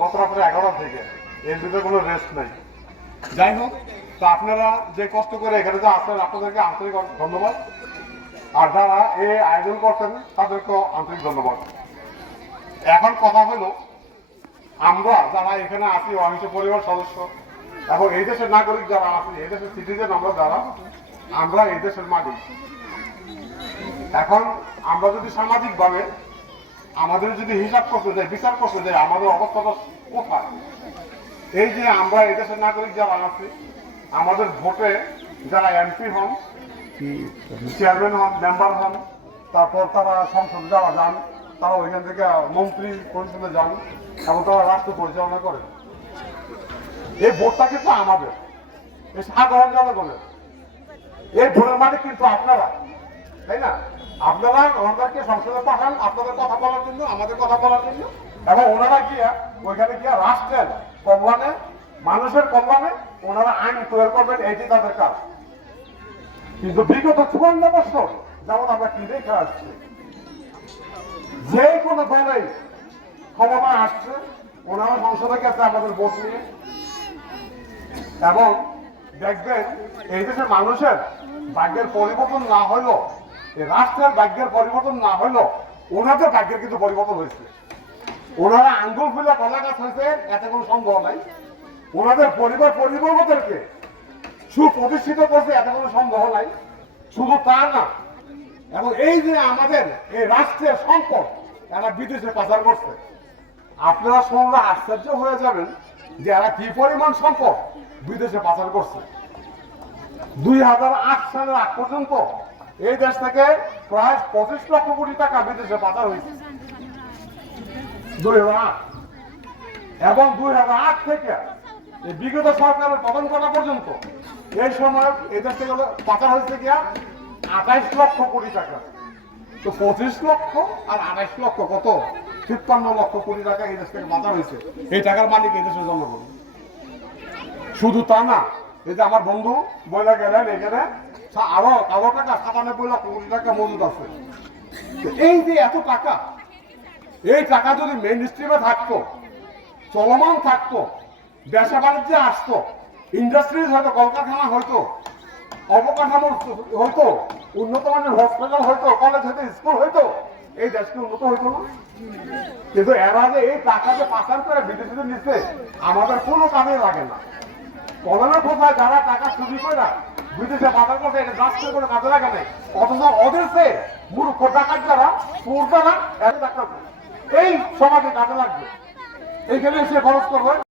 গত রাত্রে এগারোটা থেকে। এর ভিতরে কোনো রেস্ট নেই। যাই হোক, তো আপনারা যে কষ্ট করে এখানে যে আসলেন, আপনাদেরকে আন্তরিক ধন্যবাদ। আর যারা এই আয়োজন করছেন, তাদেরকেও আন্তরিক ধন্যবাদ। এখন কথা হলো, আমরা যারা এখানে আছি অহিংস পরিবার সদস্য, এবং এই দেশের নাগরিক যারা আছি, এই দেশের সিটিজেন আমরা যারা, আমরা এই দেশের মালিক। এখন আমরা যদি সামাজিকভাবে আমাদের যদি হিসাব করতে যাই বিচার করতে যাই আমাদের অবস্থাটা কোথায়? এই যে আমরা এই দেশের নাগরিক যারা আছি, আমাদের ভোটে যারা এমপি হন, চেয়ারম্যান হন, মেম্বার হন, তারপর তারা সংসদে যাওয়া যান, তারা ওইখান থেকে মন্ত্রী পরিষদে যান এবং তারা রাষ্ট্র পরিচালনা করেন। এই ভোটটা কিন্তু আমাদের। এই সাধারণ জনগণের। এই ভোটের মালিক কিন্তু আপনারা, তাই না? আপনারা ওনাদেরকে সংসদে পাঠান? আপনাদের কথা বলার জন্য, আমাদের কথা বলার জন্য? এবং ওনারা গিয়া, ওইখানে গিয়া রাষ্ট্রের কল্যাণে, মানুষের কল্যাণে ওনারা আইন তৈরি করবেন, এটি তাদের কাজ। কিন্তু বিগত চুয়ান্ন বছর যেমন আমরা কি দেখে আসছি, যে কোনো দলেই ক্ষমতা আসছে, ওনারা সংসদে গেছে আমাদের ভোট নিয়ে। এবং দেখবেন, এই দেশের মানুষের ভাগ্যের পরিবর্তন না এই রাষ্ট্রের ভাগ্যের পরিবর্তন না হইল ওনাদের ভাগ্যের কিন্তু পরিবর্তন হয়েছে। ওনারা আঙ্গুল ফুলে কলা গাছ হয়েছে, এতে কোনো সন্দেহ নাই। ওনাদের পরিবার পরিবর্তনকে সুপ্রতিষ্ঠিত করছে, এতে কোনো সন্দেহ নাই। শুধু তা না, এবং এই যে আমাদের এই রাষ্ট্রের সম্পদ এরা বিদেশে পাচার করছে। আপনারা শুনলে আশ্চর্য হয়ে যাবেন যে এরা কি পরিমাণ সম্পদ বিদেশে পাচার করছে। দুই হাজার আট সালের আগ পর্যন্ত এই দেশ থেকে প্রায় পঁচিশ লক্ষ কোটি টাকা বিদেশে পাচার হয়েছে। দুই হাজার আট। এবং দুই হাজার আট থেকে বিগত সরকারের পতন করা পর্যন্ত এই সময় এই দেশ থেকে পাচার হয়েছে গিয়া আঠাইশ লক্ষ কোটি টাকা। তো পঁচিশ লক্ষ আর আঠাইশ লক্ষ কত? তিপ্পান্ন লক্ষ কোটি টাকা এই দেশ থেকে বাঁচা হয়েছে। এই টাকার মালিক এই দেশের জনগণ। শুধু তা না, এই যে আমার বন্ধু বইলা গেলেন এখানে আরও আরও টাকা, সাতানব্বই লক্ষ কোটি টাকা মজুদ আছে। এই যে এত টাকা, এই টাকা যদি মেন স্ট্রিমে থাকতো, চলমান থাকতো, ব্যবসা বাণিজ্যে আসতো ইন্ডাস্ট্রিজ হয়তো, কলকারখানা হয়তো অবকাঠামো হয়তো, উন্নত মানের হসপিটাল হয়তো কলেজ হয়তো স্কুল হয়তো, এই দেশকে উন্নত হইতো না। কিন্তু এরা যে এই টাকা যে পাচার করে বিদেশিতে নিচ্ছে আমাদের কোনো কাজে লাগে না। কলমের কোথায় যারা টাকা চুরি করে বিদেশে পাচার করছে এটা রাষ্ট্রের কোনো কাজে লাগে নাই অথচ ওদের সে মূর্খ টাকার যারা চোর যারা এই সমাজে কাজে লাগবে। এইখানে এসে খরচ করবে।